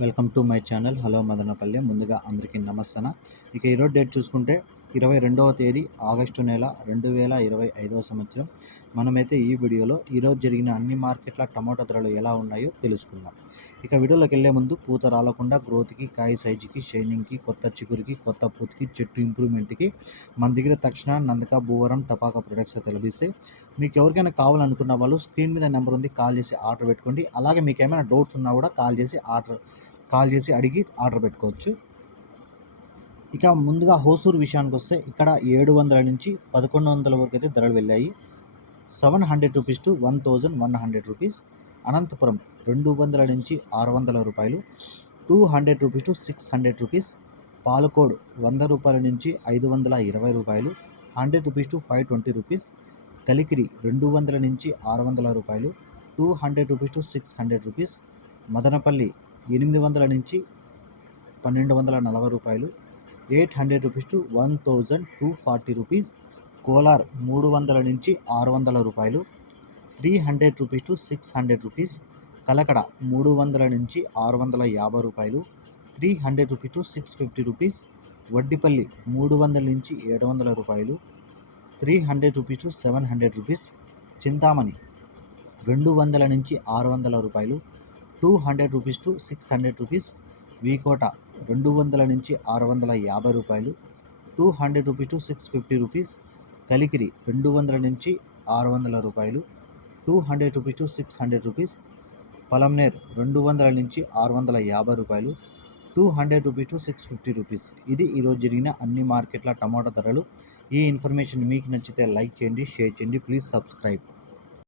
Welcome to my channel. Hello Madanapalle. ముందుగా అందరికీ నమస్తన ఇక ఈరోజు డేట్ చూసుకుంటే ఇరవై రెండవ తేదీ ఆగస్టు నెల రెండు వేల ఇరవై ఐదవ సంవత్సరం. మనమైతే ఈ వీడియోలో ఈరోజు జరిగిన అన్ని మార్కెట్ల టమాటో ధరలు ఎలా ఉన్నాయో తెలుసుకుందాం. ఇక వీడియోలోకి వెళ్ళే ముందు పూత రాలకుండా గ్రోత్కి కాయ సైజుకి షైనింగ్కి కొత్త చిగురికి కొత్త పూతకి చెట్టు ఇంప్రూవ్మెంట్కి మన దగ్గర తక్షణ నందక భూవరం టపాకా ప్రొడక్ట్స్ తెలిపిస్తే మీకు ఎవరికైనా కావాలనుకున్న వాళ్ళు స్క్రీన్ మీద నెంబర్ ఉంది కాల్ చేసి ఆర్డర్ పెట్టుకోండి. అలాగే మీకు ఏమైనా డౌట్స్ ఉన్నా కూడా కాల్ చేసి ఆర్డర్ కాల్ చేసి అడిగి ఆర్డర్ పెట్టుకోవచ్చు. ఇక ముందుగా హోసూరు విషయానికి వస్తే ఇక్కడ ఏడు వందల నుంచి పదకొండు వందల వరకు అయితే ధరలు వెళ్ళాయి. Seven hundred rupees to one thousand one hundred rupees. Anantapuram రెండు వందల నుంచి ఆరు వందల రూపాయలు. Two hundred rupees to six hundred rupees. Palakode వంద రూపాయల నుంచి ఐదు వందల ఇరవై రూపాయలు. Hundred rupees to five twenty rupees. Kalikiri రెండు వందల నుంచి ఆరు వందల రూపాయలు. Two hundred rupees to six hundred rupees. Madanapalli ఎనిమిది వందల నుంచి పన్నెండు వందల నలభై రూపాయలు. Eight hundred rupees to one thousand two forty rupees. Kolar మూడు వందల నుంచి ఆరు వందల రూపాయలు. Three hundred rupees to six hundred rupees. Kalakada మూడు వందల నుంచి ఆరు వందల యాభై రూపాయలు. Three hundred rupees to six fifty rupees. Vaddipalli మూడు వందల నుంచి ఏడు వందల రూపాయలు. Three hundred rupees to seven hundred rupees. Chintamani రెండు వందల నుంచి ఆరు వందల రూపాయలు. Two hundred rupees to six hundred rupees. V Kota రెండు వందల నుంచి ఆరు వందల యాభై రూపాయలు two hundred rupees to six fifty rupees Kalikiri రెండు వందల నుంచి ఆరు వందల రూపాయలు two hundred rupees to six hundred rupees Palamaner రెండు వందల నుంచి ఆరు వందల యాభై రూపాయలు two hundred rupees to six fifty rupees. ఇది ఈరోజు జరిగిన అన్ని మార్కెట్ల టమాటా ధరలు. ఈ ఇన్ఫర్మేషన్ మీకు నచ్చితే లైక్ చేయండి షేర్ చేయండి. Please subscribe.